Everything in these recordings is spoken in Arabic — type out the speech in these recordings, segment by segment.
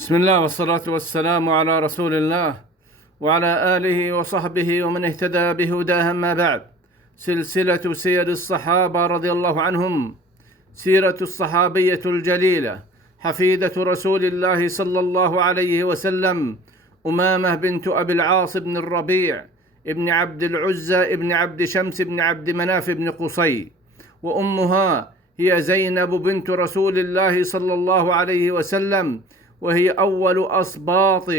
بسم الله والصلاة والسلام على رسول الله وعلى آله وصحبه ومن اهتدى بهداه. أما بعد، سلسلة سير الصحابة رضي الله عنهم. سيرة الصحابية الجليلة حفيدة رسول الله صلى الله عليه وسلم، أمامة بنت أبي العاص بن الربيع ابن عبد العزى ابن عبد شمس ابن عبد مناف ابن قصي، وأمها هي زينب بنت رسول الله صلى الله عليه وسلم، وهي أول أصباط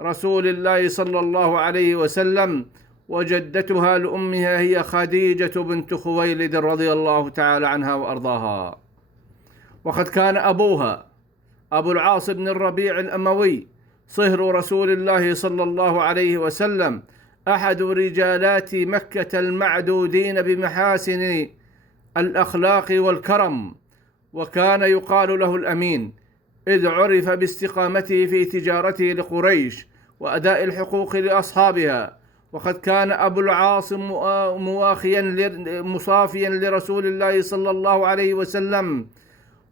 رسول الله صلى الله عليه وسلم، وجدتها لأمها هي خديجة بنت خويلد رضي الله تعالى عنها وأرضاها. وقد كان أبوها أبو العاص بن الربيع الأموي صهر رسول الله صلى الله عليه وسلم، أحد رجالات مكة المعدودين بمحاسن الأخلاق والكرم، وكان يقال له الأمين، إذ عرف باستقامته في تجارته لقريش وأداء الحقوق لأصحابها. وقد كان أبو العاص مصافيا لرسول الله صلى الله عليه وسلم،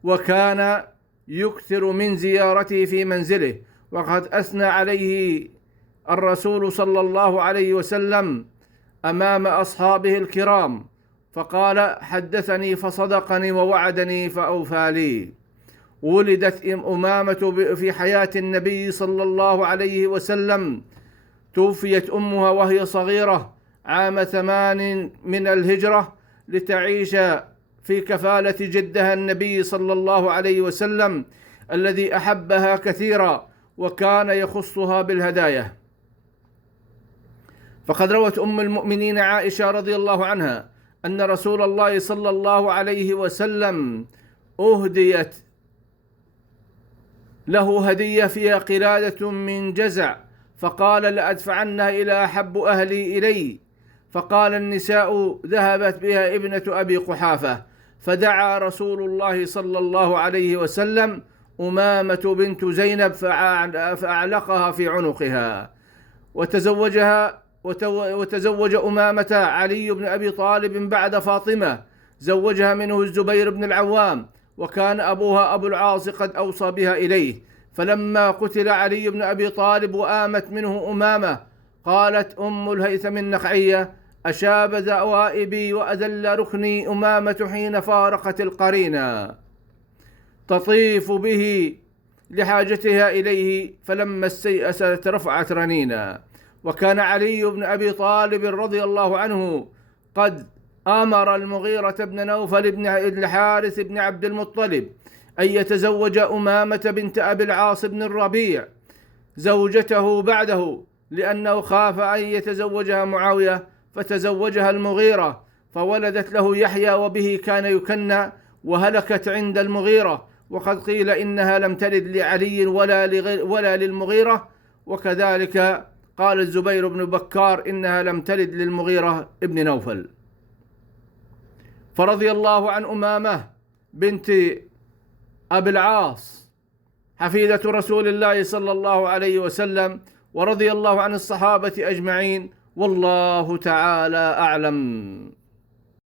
وكان يكثر من زيارته في منزله، وقد أثنى عليه الرسول صلى الله عليه وسلم أمام أصحابه الكرام، فقال: حدثني فصدقني ووعدني فأوفى لي. ولدت أمامة في حياة النبي صلى الله عليه وسلم، توفيت أمها وهي صغيرة عام 8 من الهجرة لتعيش في كفالة جدها النبي صلى الله عليه وسلم الذي أحبها كثيرا وكان يخصها بالهدايا. فقد روت أم المؤمنين عائشة رضي الله عنها أن رسول الله صلى الله عليه وسلم أهديت له هدية فيها قلادة من جزع، فقال: لأدفعنها إلى أحب أهلي إلي. فقال النساء: ذهبت بها ابنة أبي قحافة. فدعا رسول الله صلى الله عليه وسلم أمامة بنت زينب فأعلقها في عنقها، وتزوج أمامة علي بن أبي طالب بعد فاطمة، زوجها منه الزبير بن العوام، وكان أبوها أبو العاص قد أوصى بها إليه. فلما قتل علي بن أبي طالب وآمت منه أمامة، قالت أم الهيثم النخعية: أشاب ذوائبي وأذل ركني أمامة حين فارقت القرينة، تطيف به لحاجتها إليه، فلما استيأست رفعت رنينا. وكان علي بن أبي طالب رضي الله عنه قد أمر المغيرة بن نوفل بن الحارث بن عبد المطلب أن يتزوج أمامة بنت أبي العاص بن الربيع زوجته بعده، لأنه خاف أن يتزوجها معاوية، فتزوجها المغيرة، فولدت له يحيى وبه كان يكنى، وهلكت عند المغيرة. وقد قيل إنها لم تلد لعلي ولا للمغيرة، وكذلك قال الزبير بن بكار إنها لم تلد للمغيرة ابن نوفل. فرضي الله عن أمامة بنت أبي العاص حفيدة رسول الله صلى الله عليه وسلم، ورضي الله عن الصحابة أجمعين، والله تعالى أعلم.